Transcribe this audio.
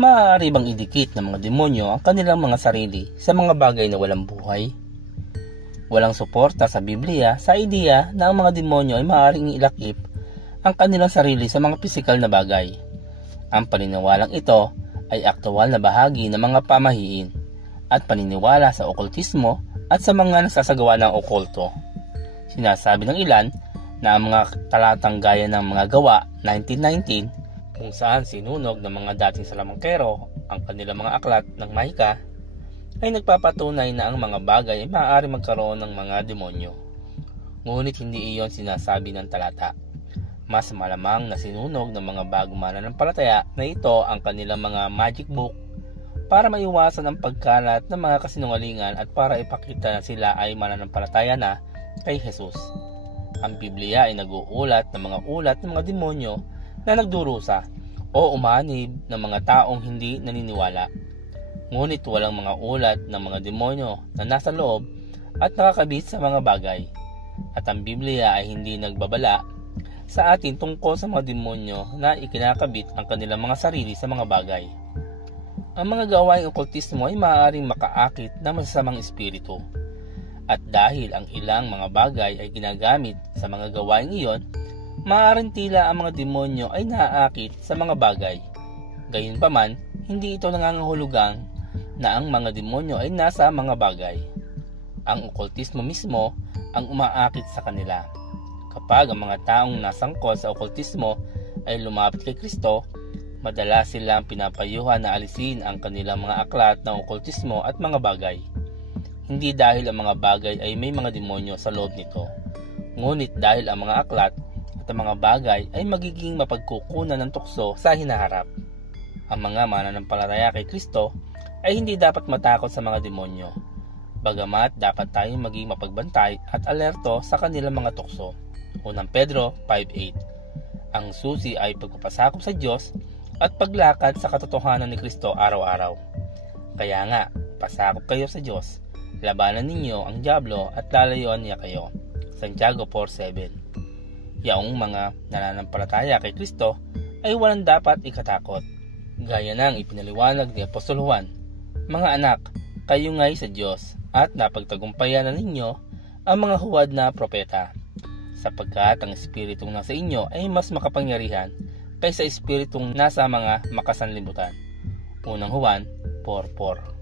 Maaari bang idikit ng mga demonyo ang kanilang mga sarili sa mga bagay na walang buhay? Walang suporta sa Biblia sa ideya na ang mga demonyo ay maaaring ilakip ang kanilang sarili sa mga pisikal na bagay. Ang paniniwalang ito ay aktwal na bahagi ng mga pamahiin at paniniwala sa okultismo at sa mga nagsasagawa ng okulto. Sinasabi ng ilan na ang mga talatang gaya ng mga Gawa 19:19 kung saan sinunog ng mga dating salamangkero ang kanilang mga aklat ng mahika ay nagpapatunay na ang mga bagay ay maaari magkaroon ng mga demonyo. Ngunit hindi iyon sinasabi ng talata. Mas malamang na sinunog ng mga bagong mananampalataya na ito ang kanilang mga magic book para maiwasan ang pagkalat ng mga kasinungalingan at para ipakita na sila ay mananampalataya na kay Jesus. Ang Biblia ay nag-uulat ng mga ulat ng mga demonyo na nagdurusa o umanib ng mga taong hindi naniniwala. Ngunit walang mga ulat ng mga demonyo na nasa loob at nakakabit sa mga bagay. At ang Biblia ay hindi nagbabala sa atin tungkol sa mga demonyo na ikinakabit ang kanilang mga sarili sa mga bagay. Ang mga gawaing okultismo ay maaaring makaakit ng masasamang espiritu. At dahil ang ilang mga bagay ay ginagamit sa mga gawaing iyon, maaaring tila ang mga demonyo ay naaakit sa mga bagay. Gayunpaman, hindi ito nangangahulugang na ang mga demonyo ay nasa mga bagay. Ang okultismo mismo ang umaakit sa kanila. Kapag ang mga taong nasangkot sa okultismo ay lumapit kay Kristo, madalas silang pinapayuhan na alisin ang kanilang mga aklat ng okultismo at mga bagay. Hindi dahil ang mga bagay ay may mga demonyo sa loob nito, ngunit dahil ang mga aklat at ang mga bagay ay magiging mapagkukunan ng tukso sa hinaharap. Ang mga mananampalataya kay Kristo ay hindi dapat matakot sa mga demonyo, bagamat dapat tayong maging mapagbantay at alerto sa kanilang mga tukso. 1 Pedro 5:8. Ang susi ay pagpapasakop sa Diyos at paglakad sa katotohanan ni Kristo araw-araw. Kaya nga, pasakop kayo sa Diyos, labanan ninyo ang dyablo at lalayuan niya kayo. Santiago 4:7. Yaong mga nananampalataya kay Kristo ay walang dapat ikatakot. Gaya ng ipinaliwanag ni Apostol Juan, mga anak, kayo nga'y sa Diyos at napagtagumpayan na ninyo ang mga huwad na propeta, sapagkat ang espiritong nasa inyo ay mas makapangyarihan kaysa espiritong nasa mga makasanlibutan. 1 Juan 4:4.